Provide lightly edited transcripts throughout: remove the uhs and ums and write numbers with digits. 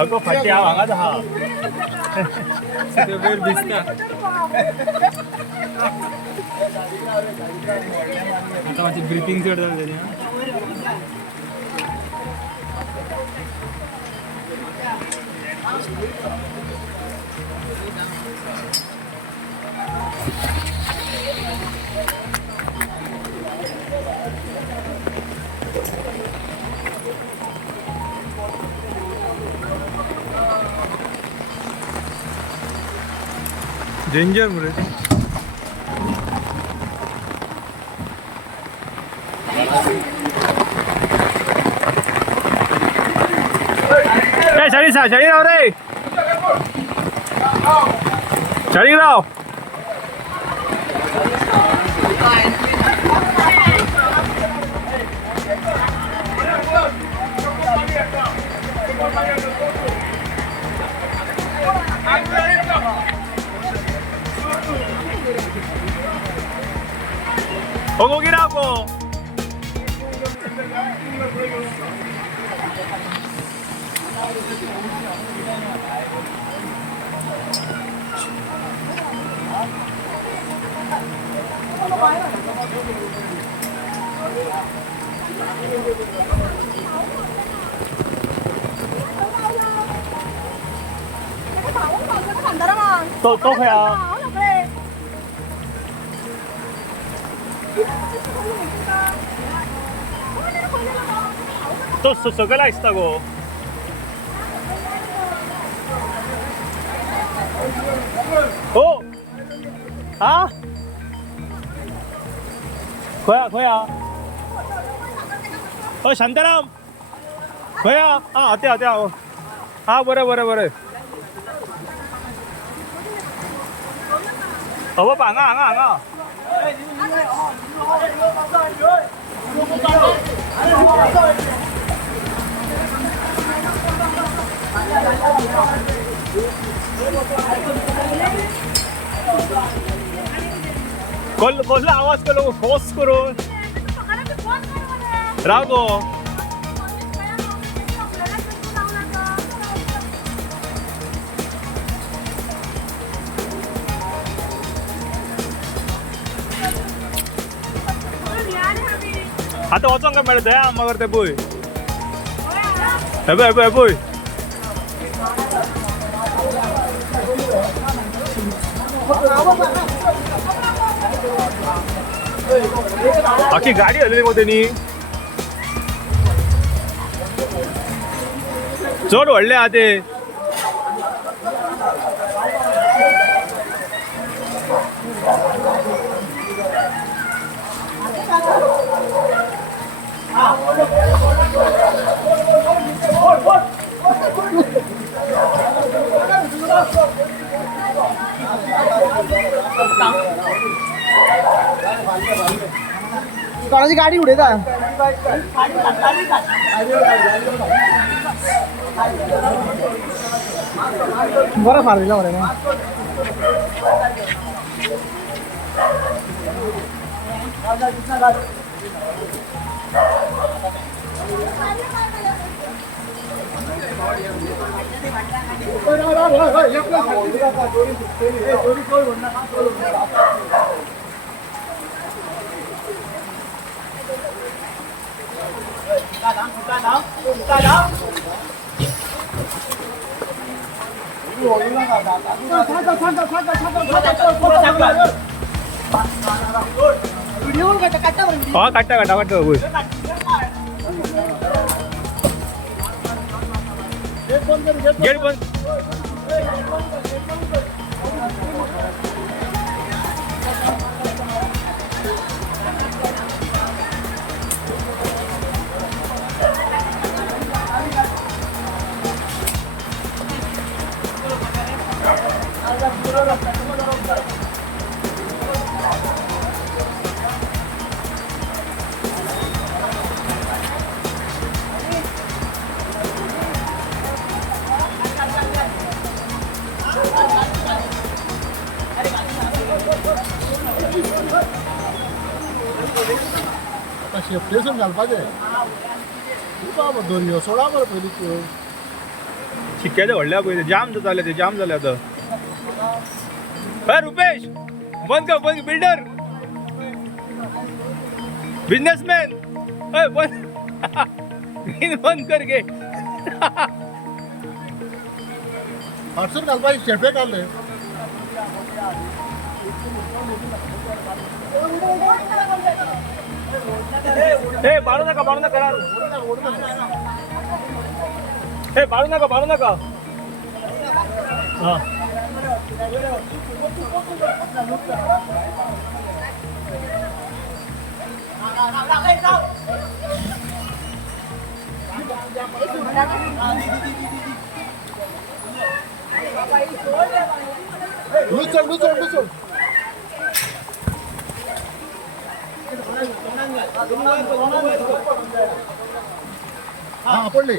अगो फाटी हा हांगाच हा वयर दिसता आता माझी ब्रीथिंग चड जाली डेंजर मुळे शाळी राव रे शाळी राव 거기라고 또 그야 또 सगळं असतं गो हो हा खोया शांताराम खोया हा आत्या हा बरं अहो हांगा कसला आवाज केलो फोर्स करून रागो आता वचोंक काय मेळत मगर ते पळय पळय आखी गाडी हलली मग त्यांनी चढ व्हडले हा ते कोणाची गाडी उडे का बरं फार दिला बरं काटा गेट बंद शेपटेसून घालपाचें बाबा दर्यो सोडा मरे पयलीं त्यो शिक्क्याचे व्हडल्या पळय जाम जाताले ते जाम जाले आतां रुपेश बंद कर बिल्डर बिझनेसमॅन बंद कर गे हाडसून घालपाचें शेपे काडले बाळू नका बाळू नका हा लुचड हा पडली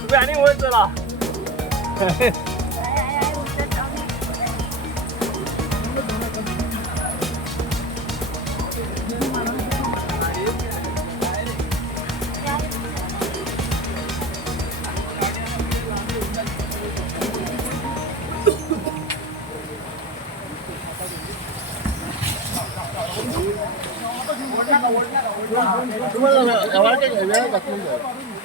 तुम्ही आणि वर चला तुम्हाला वेळ घातलेलं